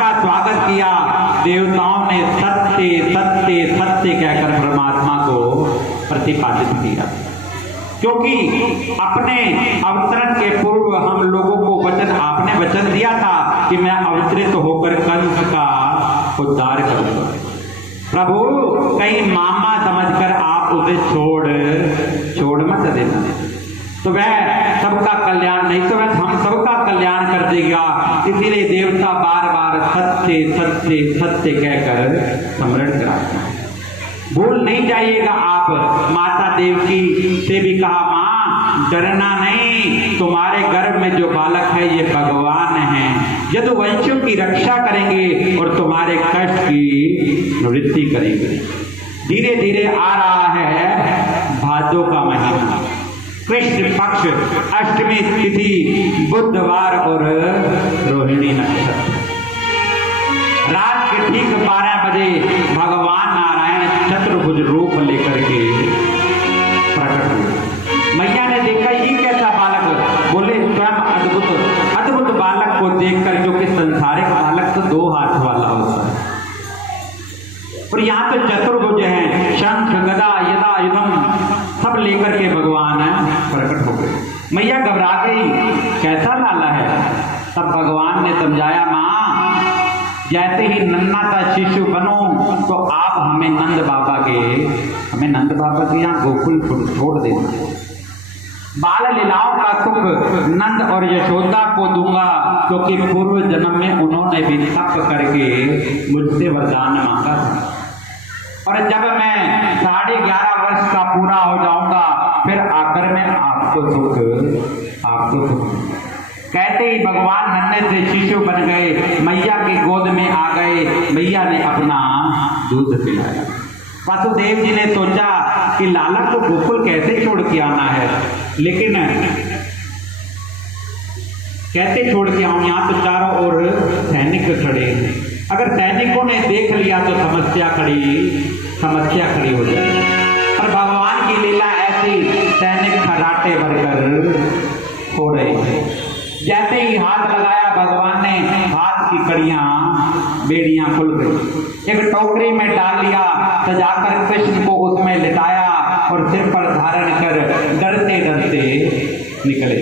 का स्वागत किया। देवताओं ने सत्य सत्य सत्य कहकर परमात्मा को प्रतिपादित किया, क्योंकि अपने अवतरण के पूर्व हम लोगों को वचन, आपने वचन दिया था कि मैं अवतरित होकर कंस का उद्धार करूंगा। प्रभु कहीं मामा समझकर आप उसे छोड़ मत देना, तो वह सबका कल्याण नहीं तो वह हम सबका कल्याण कर देगा। इसीलिए देवता बार बार सत्य सत्य सत्य कहकर स्मरण कराते हैं। भूल नहीं जाइएगा आप। माता देवकी से भी कहा, मां डरना नहीं, तुम्हारे गर्भ में जो बालक है ये भगवान है, यदुवंशियों की रक्षा करेंगे और तुम्हारे कष्ट की निवृत्ति करेंगे। धीरे धीरे आ रहा है भादों का महीना, कृष्ण पक्ष अष्टमी तिथि, बुधवार और रोहिणी नक्षत्र। रात के ठीक 12 बजे भगवान नारायण चतुर्भुज रूप लेकर के प्रकट हुए। मैया ने देखा ये कैसा बालक, बोले स्वयं अद्भुत अद्भुत बालक को देखकर, जो कि संसारिक बालक तो 2 हाथ वाला होता है, और यहाँ तो चतुर्भुज है, शंख गदा यदा युधम सब लेकर के भगवान प्रकट हो गए। मैया घबरा गई, कैसा लाला है। तब भगवान ने समझाया, मां जैसे ही नन्हा सा शिशु बनो तो आप हमें नंद बाबा के यहाँ गोकुल छोड़ देना। बाल लीलाओं का सुख नंद और यशोदा को दूंगा, क्योंकि पूर्व जन्म में उन्होंने भी तप करके मुझसे वरदान मांगा था, और जब मैं 11.5 वर्ष का पूरा हो जाऊंगा फिर आकर मैं आपको सुख। कहते ही भगवान नन्हे से शिशु बन गए, मैया की गोद में आ गए। मैया ने अपना दूध पिलाया। वासुदेव जी ने सोचा कि लाला को गोकुल कैसे छोड़ के आना है, लेकिन कैसे छोड़ के आऊं, यहाँ तो चारों ओर सैनिक खड़े हैं, अगर सैनिकों ने देख लिया तो समस्या खड़ी हो जाए। पर भगवान की लीला ऐसी, सैनिक खराटे भरकर हो रहे थे। जैसे ही हाथ लगाया भगवान ने, हाथ की बेड़ियां खुल गई। एक टोकरी में डाल लिया, सजाकर कृष्ण को उसमें लिटाया और सिर पर धारण कर डरते डरते निकले।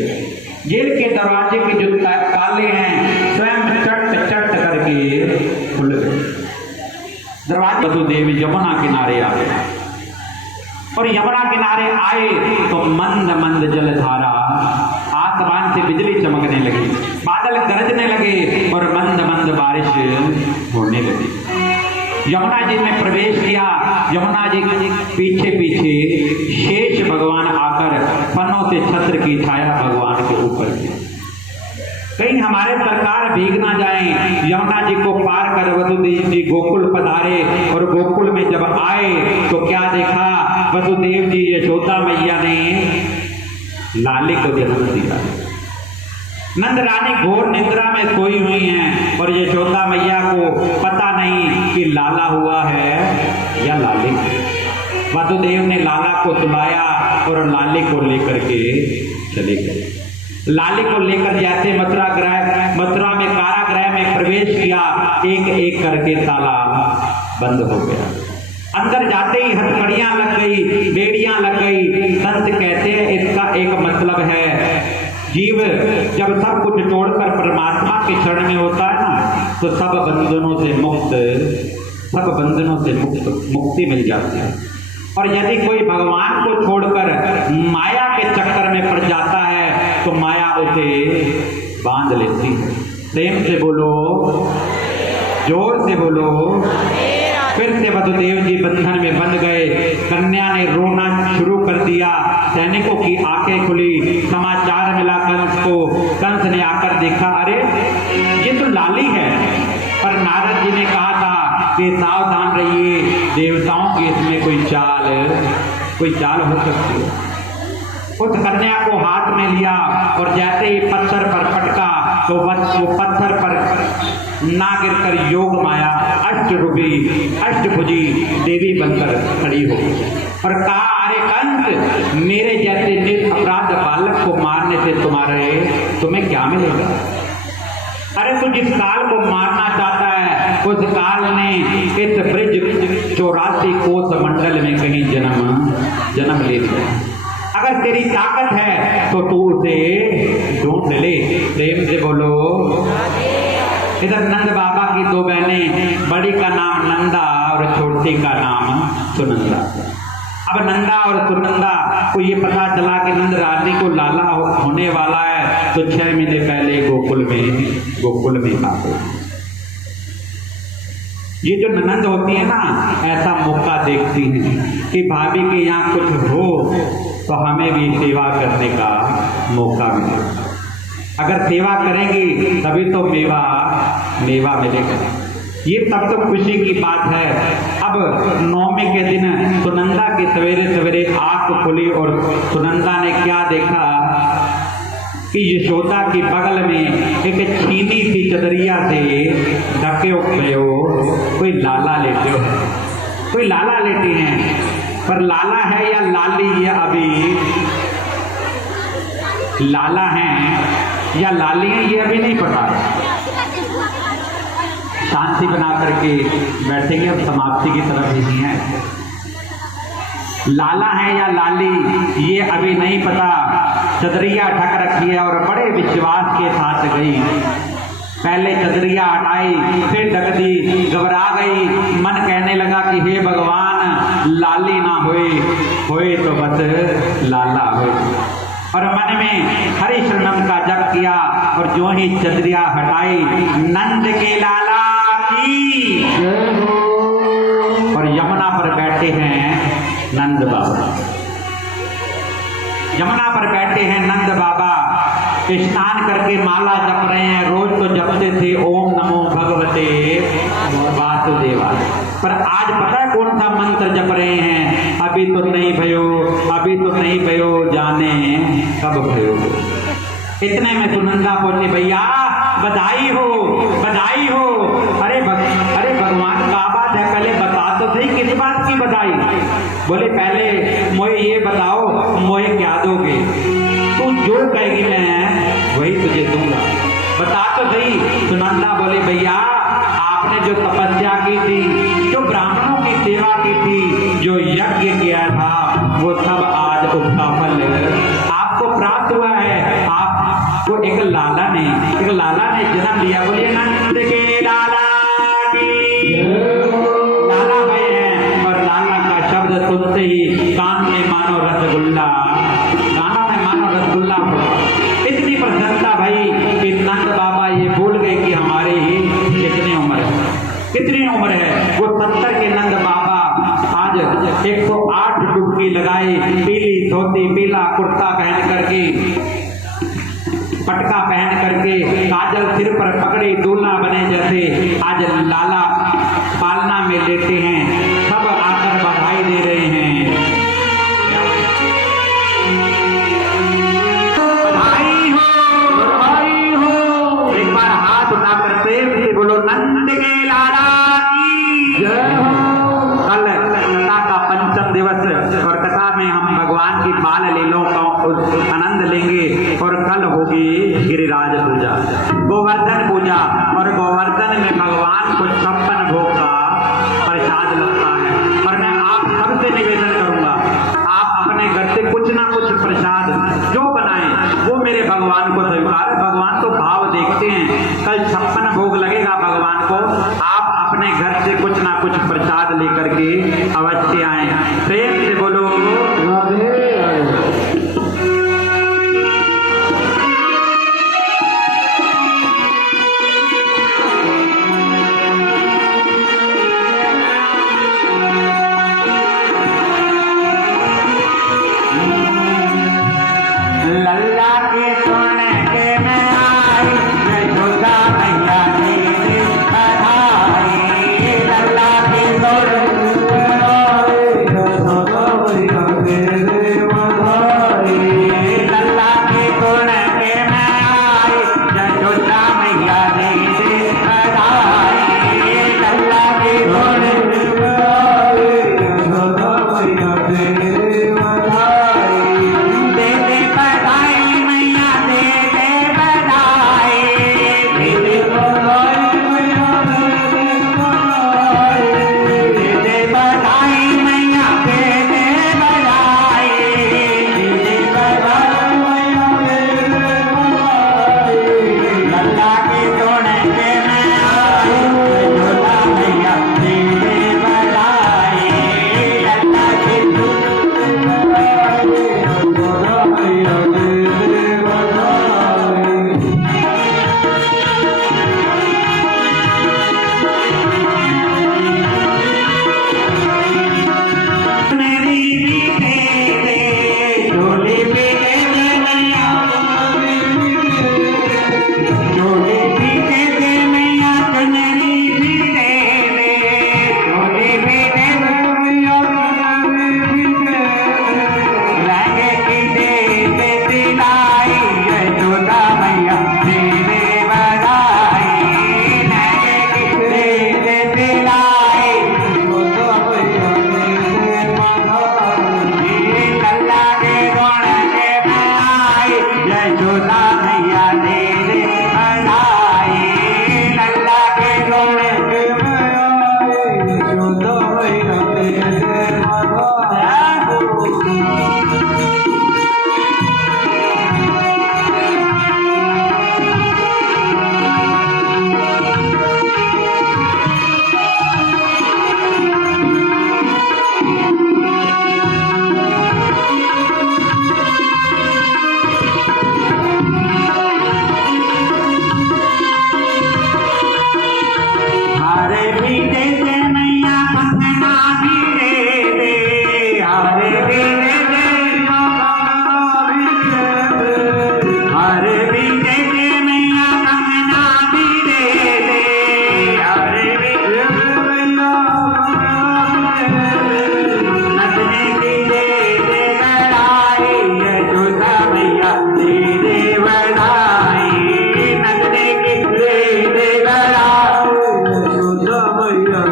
जेल के दरवाजे के जो ताले हैं स्वयं चट चट करके खुल गए। दरवाजे वसुदेव यमुना किनारे आ गए, और यमुना किनारे आए तो मंद मंद जलधारा, आसमान से बिजली चमकने लगी, बादल गरजने लगे और मंद मंद बारिश होने लगी। यमुना जी में प्रवेश किया। यमुना जी पीछे पीछे शेष भगवान आकर फनों से छत्र की छाया भगवान के ऊपर की। कहीं हमारे सरकार भीग ना जाएं। यमुना जी को पार कर वसुदेव जी गोकुल पधारे, और गोकुल में जब आए तो क्या देखा, वसुदेव जी यशोदा मैया ने लाले को जन्म दिया। नंद रानी घोर निद्रा में सोई हुई हैं, और यशोदा मैया को पता नहीं कि लाला हुआ है या लाले। वसुदेव ने लाला को सुलाया और लाले को लेकर के चले गए। लाले को लेकर जैसे मथुरा में कारागृह में प्रवेश किया, एक एक करके ताला बंद हो गया। अंदर जाते ही हथकड़ियां लग गई, बेड़ियां लग गई। संत कहते हैं इसका एक मतलब है, जीव जब सब कुछ छोड़कर परमात्मा के शरण में होता है ना, तो सब बंधनों से मुक्ति मिल जाती है। और यदि कोई भगवान को छोड़कर माया के चक्कर में पड़ जाता है तो माया उसे बांध लेती है। प्रेम से बोलो, जोर से बोलो। फिर से वसुदेव जी बंधन में बंध गए। कन्या ने रोना शुरू कर दिया। सैनिकों की आंखें खुली, समाचार मिला कंस को। कंस ने आकर देखा, अरे ये तो लाली है। पर नारद जी ने कहा था कि सावधान रहिए, देवताओं की इसमें कोई चाल हो सकती है। उस कन्या को हाथ में लिया और जैसे ही पत्थर पर पटका तो वो पत्थर पर ना गिरकर योग माया अष्टभुजी देवी बनकर खड़ी हो गई और कहा, अरे कंस, मेरे जैसे निरपराध बालक को मारने से तुम्हें क्या मिलेगा? अरे तू जिस काल को मारना चाहता है उस काल ने इस ब्रिज 84 कोस मंडल में कहीं जन्म ले लिया। अगर तेरी ताकत है तो तू उसे ढूंढ ले। प्रेम से बोलो। इधर नंद बाबा की दो बहनें, बड़ी का नाम नंदा और छोटी का नाम सुनंदा। अब नंदा और सुनंदा को ये पता चला कि नंद रानी को लाला होने वाला है, तो 6 महीने पहले गोकुल में आते। ये जो ननंद होती है ना, ऐसा मौका देखती है कि भाभी के यहाँ कुछ हो तो हमें भी सेवा करने का मौका मिले। अगर सेवा करेंगी तभी तो मेवा मिलेगा। ये तब तो खुशी की बात है। अब नवमी के दिन सुनंदा की सवेरे सवेरे आंख खुली और सुनंदा ने क्या देखा कि यशोदा की बगल में एक छीनी सी चदरिया से ढके हुए कोई लाला लेटे हो, कोई लाला लेटे हैं। पर लाला है या लाली, या अभी लाला है या लाली है, ये अभी नहीं पता। शांति बना करके बैठेंगे, अब समाप्ति की तरफ ही नहीं है। लाला है या लाली ये अभी नहीं पता। चदरिया ढक रखी है और बड़े विश्वास के साथ गई। पहले चदरिया हटाई, फिर ढक दी, घबरा गई। मन कहने लगा कि हे भगवान, लाली ना होए तो बस लाला होए। और मन में हरि शरणम का जप किया और जो ही चदरिया हटाई, नंद के लाला की। और यमुना पर बैठे हैं नंद बाबा। यमुना पर बैठे हैं नंद बाबा, स्नान करके माला जप रहे हैं। रोज तो जपते थे ओम नमो भगवते वासुदेवा, पर आज पता है कौन सा मंत्र जप रहे हैं? अभी तो नहीं भयो, जाने कब भयो। इतने में सुनंदा बोली, भैया बधाई हो। अरे भगवान का बात है, पहले बता तो सही किस बात की बधाई। बोले पहले मोहे ये बताओ, मोहे क्या दोगे? तू जो कहेगी मैं वही तुझे दूंगा, बता तो सही। सुनंदा बोले, भैया आपने जो तपस्या की थी, जो ब्राह्मणों की सेवा की थी, जो यज्ञ किया था, वो सब आज उसका फल आपको प्राप्त हुआ है। आपको एक लाला ने जन्म लिया। बोलिए नंद के लाला की। लाला भय है और लाला का शब्द सुनते ही कान में मानो रसगुल्ला, कानों में मानो रसगुल्ला। इतनी प्रसन्नता भाई कि नंद बाबा ये भूल गए कि हमारी ही कितनी उम्र है। वो 70 के नंद बाबा आज 108 डुबकी लगाए, पीली धोती, पीला कुर्ता पहन करके, पटका पहन करके, काजल सिर पर पकड़ी, दूल्हा बने जैसे आज लाला पालना में लेटे हैं। सब आकर बधाई दे रहे हैं। बधाई हो। एक बार हाथ उठाकर प्रेम से बोलो नंद के लाला की जय हो। कल कथा का पंचम दिवस और कथा में हम भगवान की बाल लीलों का आनंद लेंगे। और कल होगी गिरिराज पूजा, गोवर्धन पूजा। और गोवर्धन में भगवान को 56 भोग का प्रसाद लगता है। और मैं आप सबसे निवेदन करूंगा, आप अपने घर से कुछ ना कुछ प्रसाद जो बनाएं वो मेरे भगवान को स्वीकार। भगवान तो भाव देखते हैं। कल 56 भोग लगेगा भगवान को। आप अपने घर से कुछ ना कुछ प्रसाद लेकर के अवश्य आए। प्रेम से बोलो लल्ला के सोने के में आई, यशोदा मैया की बधाई। लल्ला के सोने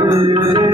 गुरुदेव